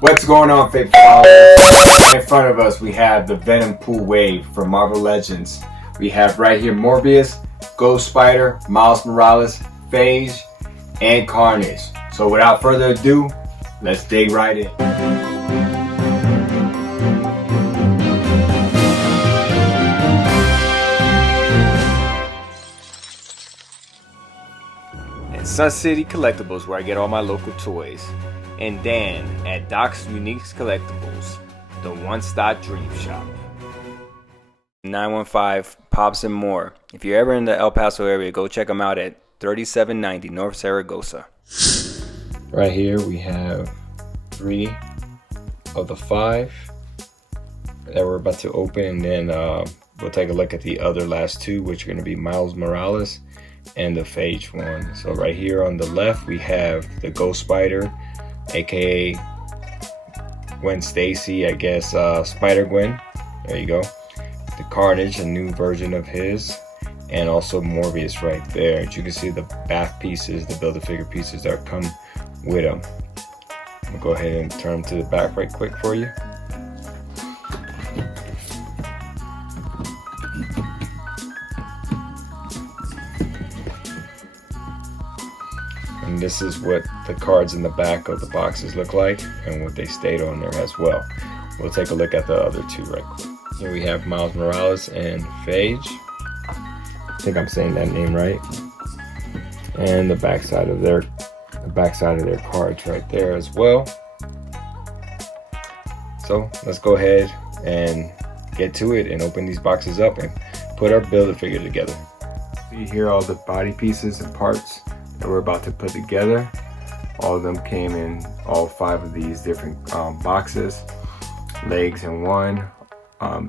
What's going on, faithful followers? In front of us we have the Venompool wave from Marvel Legends. We have right here Morbius, Ghost Spider, Miles Morales, Phage, and Carnage. So without further ado, let's dig right in. In Sun City Collectibles, where I get all my local toys. And Dan at Doc's Unique Collectibles, the one-stop dream shop. 915 Pops and More. If you're ever in the El Paso area, go check them out at 3790 North Zaragoza. Right here we have 3 of the 5 that we're about to open, and then we'll take a look at the other last 2, which are going to be Miles Morales and the Phage one. So right here on the left we have the Ghost Spider, aka Gwen Stacy, I guess, Spider-Gwen. There you go. The Carnage, a new version of his, and also Morbius right there. As you can see, the BAF pieces, the Build-A-Figure pieces that come with them. I'll go ahead and turn them to the back right quick for you. And this is what the cards in the back of the boxes look like and what they stayed on there as well. We'll take a look at the other 2 right quick. Here we have Miles Morales and Phage. I think I'm saying that name right. And the backside of their cards right there as well. So let's go ahead and get to it and open these boxes up and put our Build-A-Figure together. See here all the body pieces and parts that we're about to put together. All of them came in all 5 of these different boxes. Legs in one,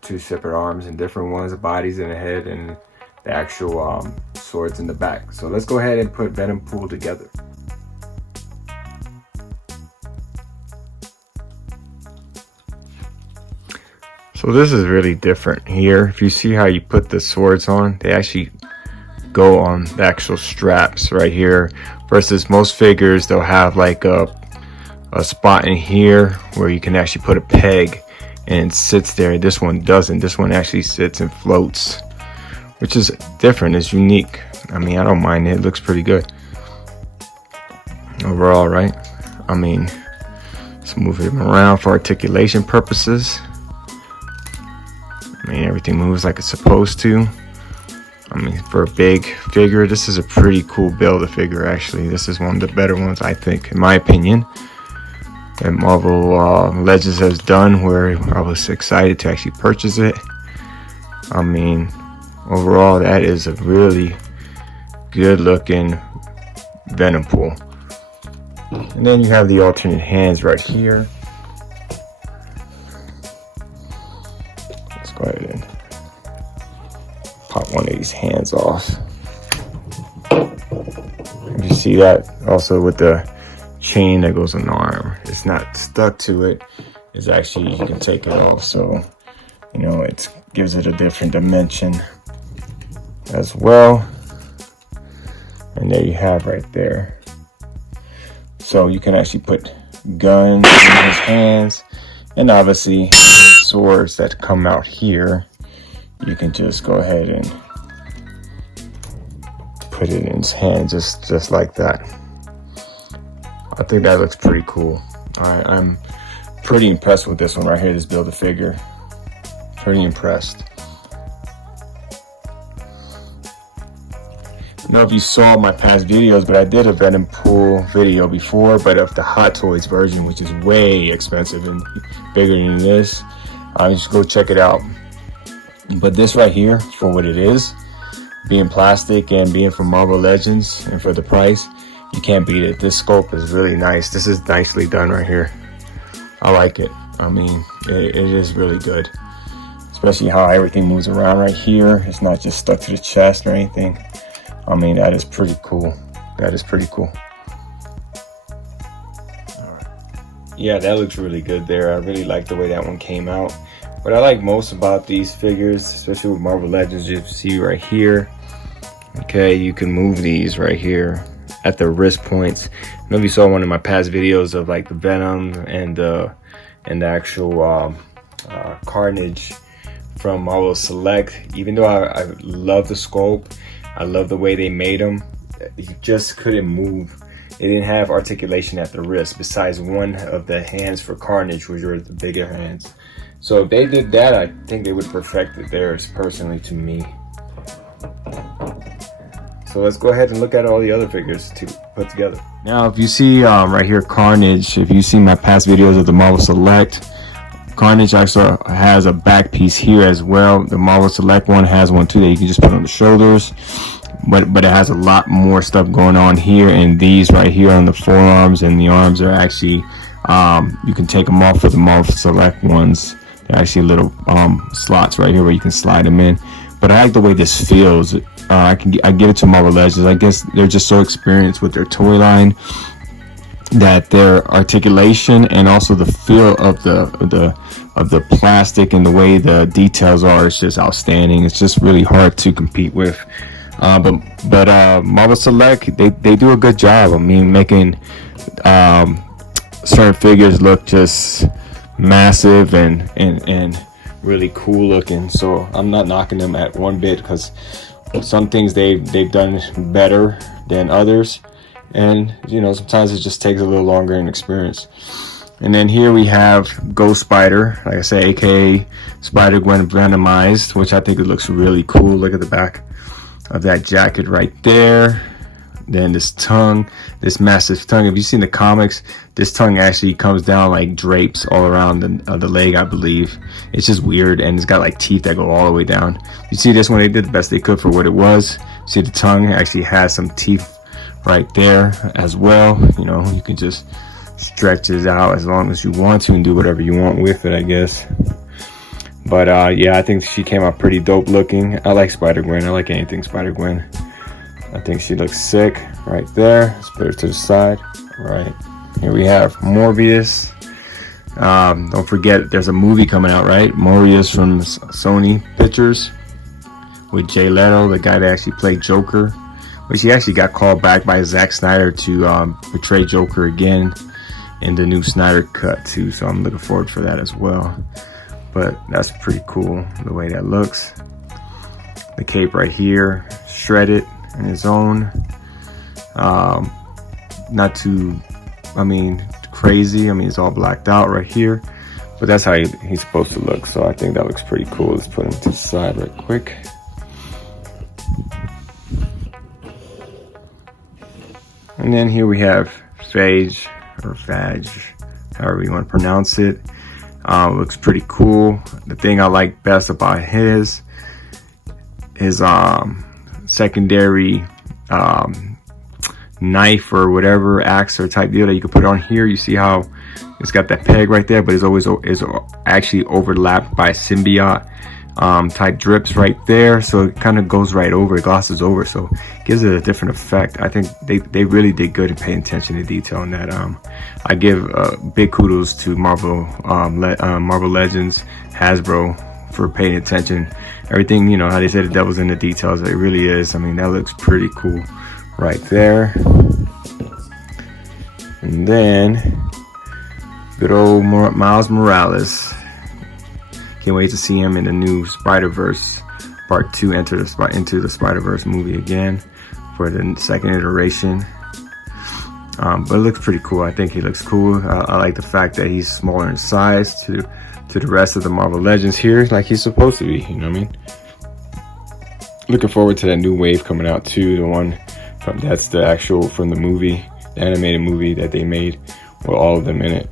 2 separate arms in different ones, the bodies in the head, and the actual swords in the back. So let's go ahead and put Venompool together. So this is really different here. If you see how you put the swords on, they actually go on the actual straps right here, versus most figures they'll have like a spot in here where you can actually put a peg and it sits there. This one doesn't. This one actually sits and floats, which is different. It's unique. I mean, I don't mind it. It looks pretty good overall, right? I mean, let's move it around for articulation purposes. I mean, everything moves like it's supposed to. I mean, for a big figure, this is a pretty cool Build-A-Figure actually. This is one of the better ones, I think, in my opinion, that Marvel Legends has done, where I was excited to actually purchase it. I mean, overall, that is a really good looking Venompool. And then you have the alternate hands right here. Let's go ahead and pop one of these hands off. You see that also with the chain that goes on the arm. It's not stuck to it. It's actually, you can take it off. So, you know, it gives it a different dimension as well. And there you have right there. So you can actually put guns in his hands, and obviously swords that come out here. You can just go ahead and put it in his hand just like that. I think that looks pretty cool. I'm pretty impressed with this one right here, this Build-A-Figure. Pretty impressed. I don't know if you saw my past videos, but I did a Venompool video before, but of the Hot Toys version, which is way expensive and bigger than this. Just go check it out. But this right here, for what it is, being plastic and being from Marvel Legends, and for the price, you can't beat it. This sculpt is really nice. This is nicely done right here. I like it. I mean, it is really good. Especially how everything moves around right here. It's not just stuck to the chest or anything. I mean, that is pretty cool. That is pretty cool. All right. Yeah, that looks really good there. I really like the way that one came out. What I like most about these figures, especially with Marvel Legends, you see right here, okay, you can move these right here at the wrist points. I don't know if you saw one of my past videos of like the Venom and the actual Carnage from Marvel Select. Even though I love the sculpt, I love the way they made them, you just couldn't move. They didn't have articulation at the wrist besides one of the hands for Carnage, which were the bigger hands. So if they did that, I think they would perfect theirs, personally, to me. So let's go ahead and look at all the other figures to put together. Now, if you see right here, Carnage, if you see my past videos of the Marvel Select, Carnage also has a back piece here as well. The Marvel Select one has one too that you can just put on the shoulders. But it has a lot more stuff going on here, and these right here on the forearms and the arms are actually, you can take them off for the Marvel Select ones. They're actually little slots right here where you can slide them in. But I like the way this feels. I give it to Marvel Legends. I guess they're just so experienced with their toy line that their articulation and also the feel of the plastic and the way the details are is just outstanding. It's just really hard to compete with. But Marvel Select, they do a good job. I mean, making certain figures look just massive and really cool looking. So I'm not knocking them at one bit, because some things they've done better than others, and you know, sometimes it just takes a little longer in experience. And then here we have Ghost Spider, like I say, aka Spider-Gwen Venomized, which I think it looks really cool. Look at the back of that jacket right there. Then this tongue, this massive tongue. If you've seen the comics, this tongue actually comes down like drapes all around the leg, I believe. It's just weird, and it's got like teeth that go all the way down. You see this one, they did the best they could for what it was. See, the tongue actually has some teeth right there as well. You know, you can just stretch it out as long as you want to and do whatever you want with it, I guess. But yeah, I think she came out pretty dope looking. I like Spider-Gwen. I like anything Spider-Gwen. I think she looks sick right there. Let's put her to the side. All right, here we have Morbius. Don't forget, there's a movie coming out, right? Morbius from Sony Pictures with Jay Leto, the guy that actually played Joker, which he actually got called back by Zack Snyder to portray Joker again in the new Snyder cut too. So I'm looking forward for that as well. But that's pretty cool, the way that looks. The cape right here, shredded in his own. Not too, I mean, crazy. I mean, it's all blacked out right here. But that's how he's supposed to look. So I think that looks pretty cool. Let's put him to the side right quick. And then here we have Phage, or Phage, however you want to pronounce it. Looks pretty cool. The thing I like best about his secondary knife or whatever, axe or type deal that you can put on here. You see how it's got that peg right there, but it's actually overlapped by symbiot type drips right there, so it kind of goes right over, it glosses over, so it gives it a different effect. I think they really did good at paying attention to detail on that. I give big kudos to Marvel Legends, Hasbro, for paying attention. Everything, you know how they say the devil's in the details, it really is. I mean, that looks pretty cool right there. And then good old Miles Morales. Can't wait to see him in the new Spider-Verse Part 2, into the Spider-Verse movie again for the second iteration. But it looks pretty cool. I think he looks cool. I like the fact that he's smaller in size to the rest of the Marvel Legends here, like he's supposed to be, you know what I mean? Looking forward to that new wave coming out too, the one that's the actual from the movie, the animated movie that they made with all of them in it.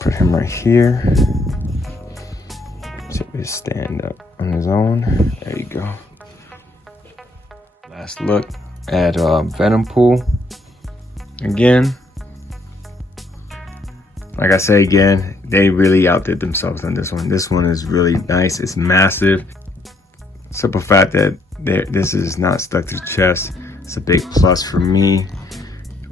Put him right here. So he stand up on his own. There you go. Last look at Venompool. Again, like I say again, they really outdid themselves on this one. This one is really nice. It's massive. Simple fact that this is not stuck to the chest. It's a big plus for me.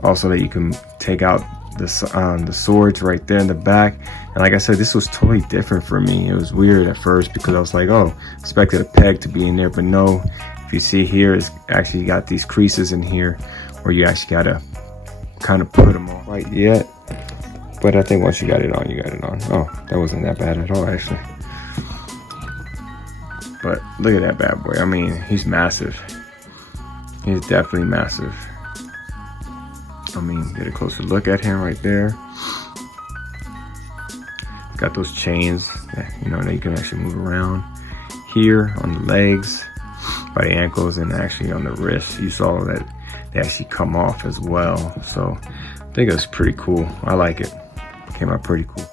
Also that you can take out the swords right there in the back. And like I said, this was totally different for me. It was weird at first because I was like, oh, expected a peg to be in there, but no. If you see here, it's actually got these creases in here where you actually gotta kind of put them on right yet. But I think once you got it on, you got it on. Oh, that wasn't that bad at all, actually. But look at that bad boy. I mean, he's massive. He's definitely massive. I mean, get a closer look at him right there. Got those chains that, you know, that you can actually move around. Here on the legs, by the ankles, and actually on the wrists. You saw that they actually come off as well. So I think it's pretty cool. I like it. Came out pretty cool.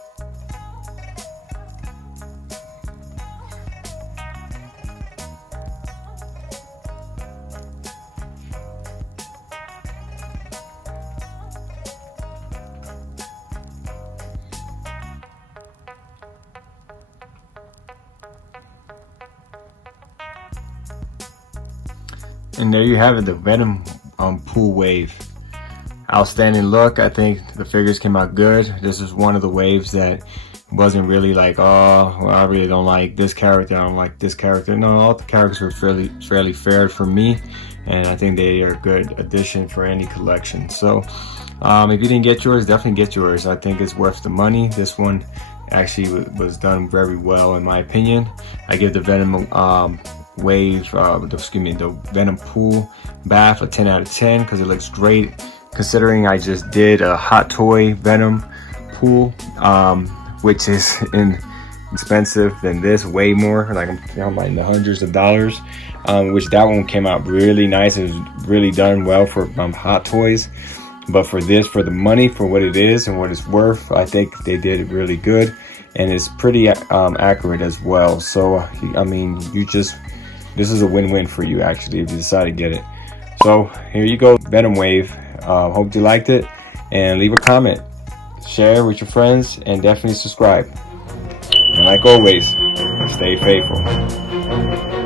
And there you have it, the Venom pool wave. Outstanding look. I think the figures came out good. This is one of the waves that wasn't really like, oh, well, I really don't like this character, I don't like this character. No, all the characters were fairly fair for me, and I think they are a good addition for any collection. So if you didn't get yours, definitely get yours. I think it's worth the money. This one actually was done very well in my opinion. I give the Venom wave, the Venom pool BAF a 10 out of 10 because it looks great, considering I just did a hot toy Venom pool, which is expensive than this, way more, like I'm like in the hundreds of dollars, which that one came out really nice. It was really done well for hot toys, but for this, for the money, for what it is and what it's worth, I think they did it really good, and it's pretty accurate as well. So I mean, this is a win-win for you actually if you decide to get it. So here you go, Venom wave. Hope you liked it, and leave a comment, share with your friends, and definitely subscribe. And like always, stay faithful.